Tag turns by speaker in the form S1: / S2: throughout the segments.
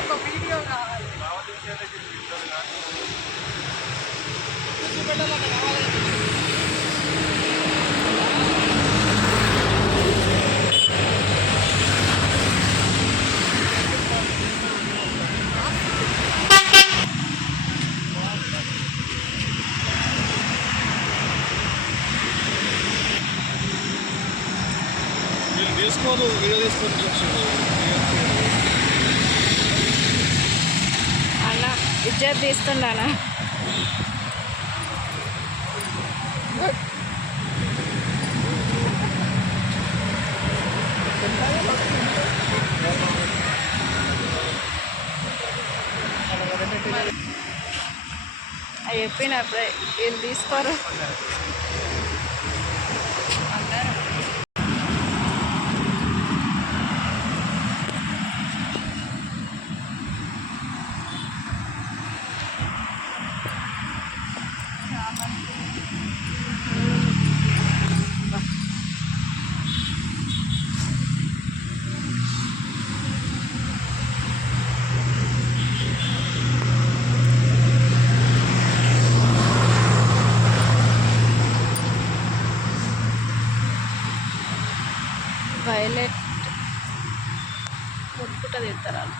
S1: ఒక వీడియో కావాలి
S2: వీళ్ళు తీసుకోరు వీడియో తీసుకొని
S3: ఇజ్జత్ తీస్తుండనా అవి చెప్పినప్పుడే వీళ్ళు తీసుకోరు? వైలెట్ కొట్టుకుంటుంది ఇద్దరాలు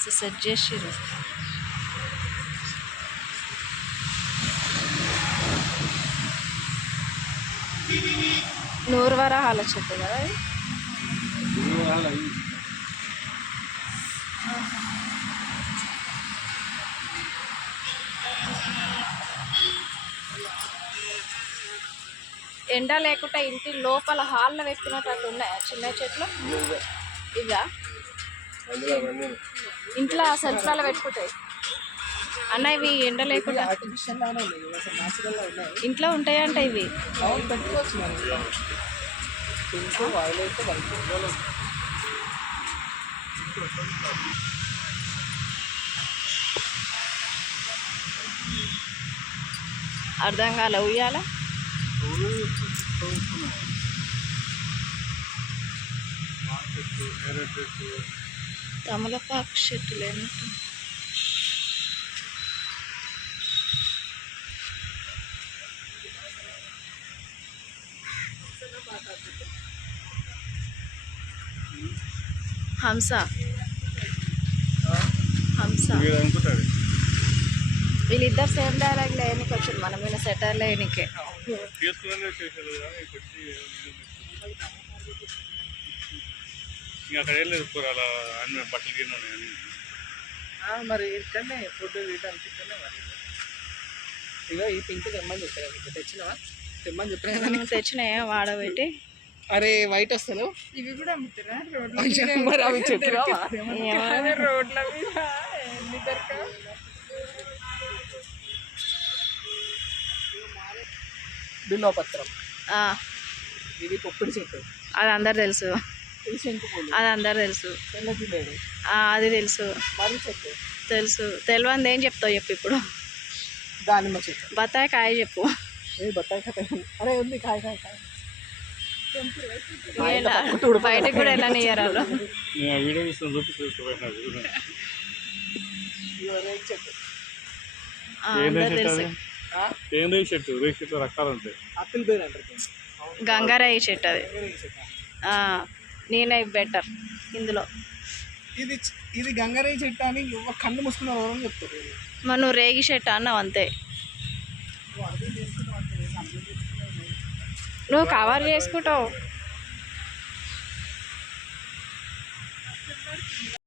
S3: మస్తు సెట్ చేసిర్రు నూరు వరహాల చెట్టు కదా? ఎండ లేకుండా ఇంటి లోపల హాల్లో పెట్టుకున్నట్టు ఉన్నాయా చిన్న చెట్లు? ఇవా? ఇంట్లో సెల్ఫ్లలో పెట్టుకుంటాయి. అన్న ఇవి ఎండ లేకుండా. ఇంట్లో ఉంటాయంట ఇవి. అర్థం కాలే ఉయ్యాల? తమలపాకు చెట్టు లేనట్టు హంస. హంస వీళ్ళిద్దరు సేమ్ డైలాగ్ లేనికి వచ్చింది మనం మీద సెటర్ లేనికే.
S2: ఇంకా అక్కడ ఏం లేదు కూర అలా అన్ని బట్టలు ఉన్నాయి అన్ని.
S1: మరి ఇక్కడనే ఫుడ్ తీయడానికి ఇక్కడనే మరి. ఇగో ఈ పింక్ తెమ్మని చెప్పాను మీకు తెచ్చినవా? తెమ్మని చెప్పాను.
S3: తెచ్చినాయి వాడబెట్టి?
S1: అరే వైట్ వస్తాను
S4: ఇవి కూడా అమ్ముతారా?
S1: అవి చెట్లు
S4: రోడ్ల మీద ఎన్ని దొరక?
S1: బిల్వపత్రం.
S3: ఆ,
S1: ఇది పొప్పిడి చెట్టు.
S3: అది అందరు తెలుసు. అది అందరు తెలుసు. అది తెలుసు. తెలుసు. తెలియంది ఏం చెప్తావు చెప్పు ఇప్పుడు.
S1: దానిమ్మ చెట్టు.
S3: బత్తాయి కాయ చెప్పు.
S1: అరే ఉంది కాయ కాయ కాయ.
S3: ఎలా? బయటకు కూడా
S2: ఆ, ఏం రేగి చెట్టు. రేగి చెట్టు రకాలు ఉంటాయి.
S3: గంగారాయి చెట్టు అది. నేనే బెటర్ ఇందులో.
S1: ఇది ఇది గంగరేగి చెట్టు అని కన్ను మూసుకున్న ఎవరని చెప్తారు
S3: మనం రేగి చెట్టు అన్నావు అంతే. నువ్వు కవర్ చేసుకుంటావు.